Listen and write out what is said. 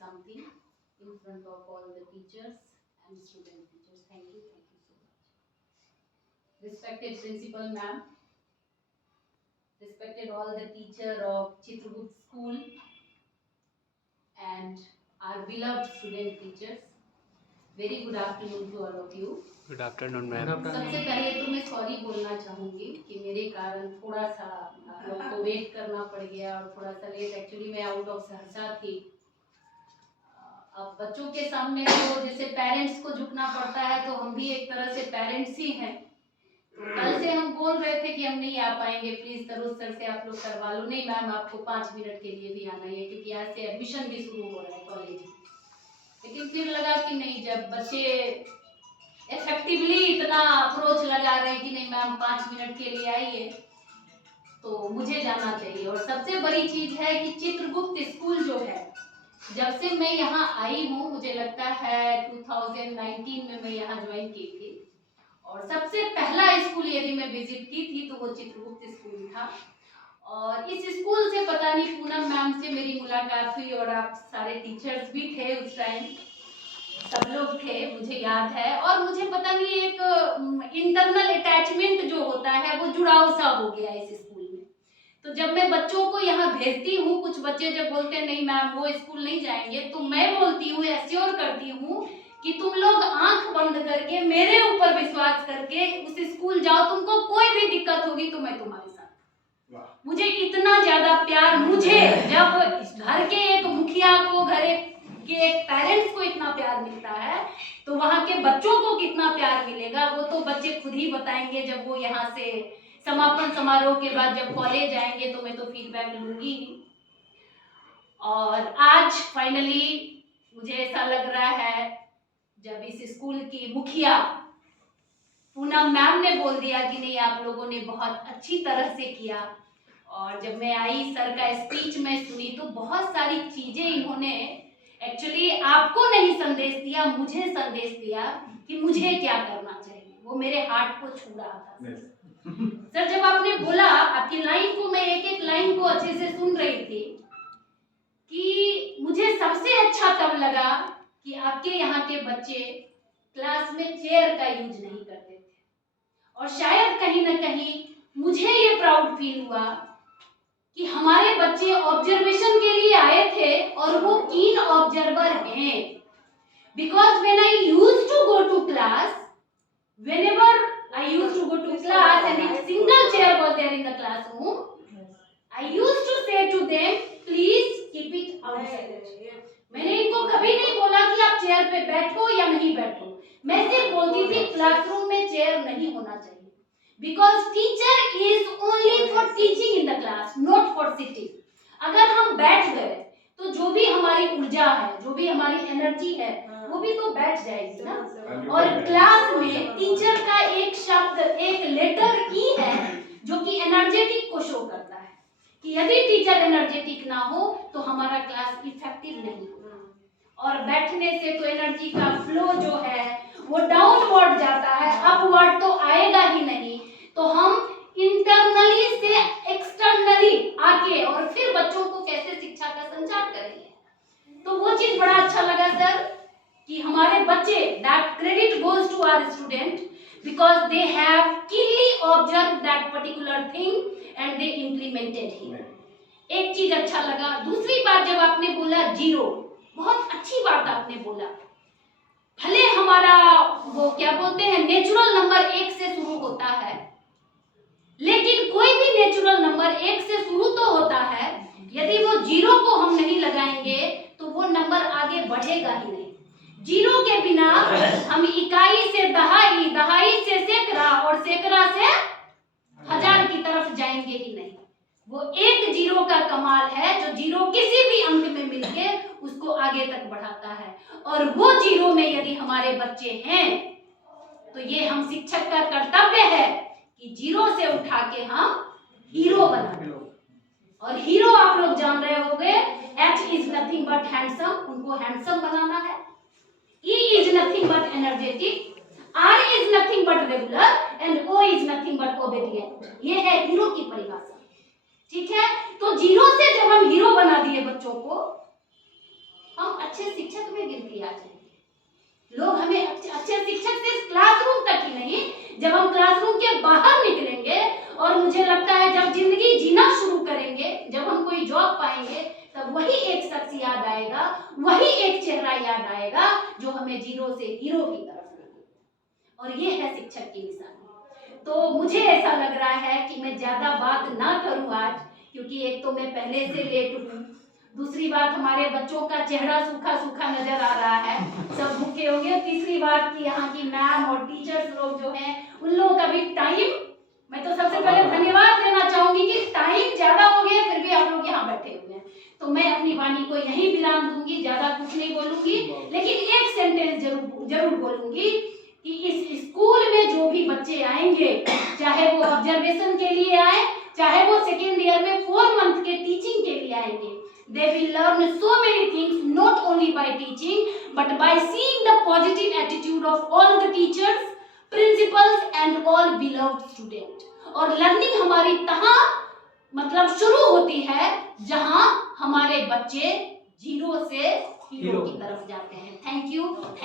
something in front of all the teachers and student teachers. Thank you so much. Respected Principal Ma'am, respected all the teacher of Chitragut School and our beloved student teachers. Very good afternoon to all of you. Good afternoon ma'am. सबसे पहले तो मैं sorry बोलना चाहूँगी कि मेरे कारण थोड़ा सा लोग को वेट करना पड़ गया और थोड़ा सा लेट। एक्चुअली मैं आउट ऑफ सहरसा थी। अब बच्चों के सामने तो जैसे पेरेंट्स को झुकना पड़ता है, तो हम भी एक तरह से पेरेंट्स ही हैं। तो कल से हम बोल रहे थे कि हम नहीं आ पाएंगे, प्लीज तरुण सर से आप लोग करवा लो। नहीं मैम, आपको 5 मिनट के लिए भी आना है, क्योंकि आज से एडमिशन भी शुरू हो रहा है कॉलेज में। लेकिन फिर लगा कि नहीं, जब बच्चे इफेक्टिवली इतना अप्रोच लगा रहे हैं कि नहीं मैम 5 मिनट के लिए आइए, तो मुझे जाना चाहिए। और सबसे बड़ी चीज है कि चित्रगुप्त स्कूल जो है, जब से मैं यहाँ आई हूँ, मुझे लगता है 2019 में मैं यहाँ ज्वाइन की थी, और सबसे पहला स्कूल यदि मैं विजिट की थी तो वो चित्रगुप्त स्कूल था। और इस स्कूल से पता नहीं पूनम मैम से मेरी मुलाकात हुई, और आप सारे टीचर्स भी थे उस टाइम, सब लोग थे, मुझे याद है। और मुझे पता नहीं एक इंटरनल अटैचमेंट जो होता है वो जुड़ाव सा हो गया इस स्कूल में। तो जब मैं बच्चों को यहाँ भेजती हूँ, कुछ बच्चे जब बोलते हैं नहीं मैम वो स्कूल नहीं जाएंगे, तो मैं बोलती हूँ, एश्योर करती हूँ कि तुम लोग आंख बंद करके मेरे ऊपर विश्वास करके उस स्कूल जाओ, तुमको कोई भी दिक्कत होगी तो मैं तुम्हारे साथ। मुझे इतना ज्यादा प्यार, मुझे जब घर के एक मुखिया को, घर के एक पेरेंट्स को इतना प्यार मिलता है, तो वहाँ के बच्चों को कितना प्यार मिलेगा वो तो बच्चे खुद ही बताएंगे। जब वो यहाँ से समापन समारोह के बाद जब कॉलेज आएंगे तो मैं तो फीडबैक लूंगी ही। और आज फाइनली मुझे ऐसा लग रहा है, जब इस स्कूल की मुखिया पूनम मैम ने बोल दिया कि नहीं आप लोगों ने बहुत अच्छी तरह से किया, और जब मैं आई सर का स्पीच में सुनी, तो बहुत सारी चीजें इन्होंने एक्चुअली आपको नहीं संदेश दिया, मुझे संदेश दिया कि मुझे क्या करना चाहिए। वो मेरे हार्ट को छू रहा था सर। जब आपने बोला, आपकी लाइन को मैं एक एक लाइन को अच्छे से सुन रही थी, कि मुझे सबसे अच्छा तब लगा कि आपके यहाँ के बच्चे क्लास में चेयर का यूज नहीं करते थे। और शायद कहीं ना कहीं मुझे ये प्राउड फील हुआ कि हमारे बच्चे ऑब्जर्वेशन के लिए आए थे, और वो कीन ऑब्जर्वर हैं। Because when I used to go to class, whenever I used to go to class and if single chair was there in the classroom, I used to say to them, please keep it outside. मैंने इनको कभी नहीं बोला कि आप chair पे बैठो या नहीं बैठो, मैं सिर्फ बोलती थी क्लासरूम में चेयर नहीं होना चाहिए, because teacher is only for teaching in the class, not for sitting. अगर हम बैठ गए तो जो भी हमारी ऊर्जा है, जो भी हमारी एनर्जी है, वो भी तो बैठ जाएगी ना। और क्लास में टीचर का एक शब्द, एक लेटर ई है जो कि एनर्जेटिक को शो करता है, कि यदि टीचर एनर्जेटिक ना हो तो हमारा क्लास इफेक्टिव नहीं होगा। और बैठने से तो एनर्जी का फ्लो जो है वो डाउनवर्ड जाता है, अपवर्ड तो आएगा ही नहीं। तो हम इंटरनली से एक्सटर्नली आके और फिर बच्चों को कैसे शिक्षा का संचार करेंगे, तो वो चीज बड़ा अच्छा लगा सर कि हमारे बच्चे, that credit goes to our student because they have keenly observed that particular thing and they implemented it. एक चीज अच्छा लगा। दूसरी बात, जब आपने बोला जीरो, बहुत अच्छी बात आपने बोला। भले हमारा वो क्या बोलते हैं, नेचुरल नंबर 1 से शुरू होता है, लेकिन कोई भी नेचुरल नंबर 1 से शुरू तो होता है, यदि वो जीरो को हम नहीं लगाएंगे तो वो नंबर आगे बढ़ेगा ही नहीं। जीरो के बिना हम इकाई से दहाई, दहाई से सैकड़ा और सैकड़ा से हजार की तरफ जाएंगे ही नहीं। वो एक जीरो का कमाल है, जो जीरो किसी भी अंक में मिलके उसको आगे तक बढ़ाता है। और वो जीरो में यदि हमारे बच्चे हैं तो ये हम शिक्षक का कर्तव्य है कि जीरो से उठा के हम हीरो बनाएं। और हीरो आप लोग जान रहे होंगे, H is nothing but handsome, उनको हैंडसम बनाना है। E is nothing but energetic, R is nothing but regular and O is nothing but obedient। ये है हीरो की परिभाषा, ठीक है। तो जीरो से जब हम हीरो बना दिए बच्चों को, हम अच्छे शिक्षक में गिनती आ जाएंगे। लोग हमें अच्छे शिक्षक सिर्फ क्लासरूम तक ही नहीं, जब हम क्लासरूम के बाहर निकलेंगे और मुझे लगता है जब जिंदगी जीना शुरू करेंगे, जब हम कोई जॉब पाएंगे, तब वही एक शख्स याद आएगा, वही एक चेहरा याद आएगा जो हमें जीरो से हीरो की तरफ लेगा। और ये है शिक्षक की निशानी। तो मुझे ऐसा लग रहा है कि मैं ज्यादा बात ना करूं आज, क्योंकि एक तो मैं पहले से लेट हूं, दूसरी बात हमारे बच्चों का चेहरा सूखा सूखा नजर आ रहा है, सब भूखे होंगे, और तीसरी बात कि यहाँ की मैम और टीचर्स लोग जो हैं उन लोगों का भी टाइम, मैं तो सबसे पहले धन्यवाद देना चाहूंगी कि टाइम ज्यादा हो गया फिर भी आप लोग यहाँ बैठे हुए हैं। तो मैं अपनी वाणी को यहीं विराम दूंगी, ज्यादा कुछ नहीं बोलूंगी, लेकिन एक सेंटेंस जरूर बोलूंगी कि इस स्कूल में जो भी बच्चे आएंगे, चाहे वो ऑब्जर्वेशन के लिए आए, चाहे वो सेकेंड ईयर में 4 मंथ के टीचिंग के लिए आएंगे, they will learn so many things not only by teaching but by seeing the positive attitude of all the teachers, principals and all beloved students। और लर्निंग हमारी तहाँ मतलब शुरू होती है जहां हमारे बच्चे जीरो से हीरो की तरफ जाते हैं। Thank you.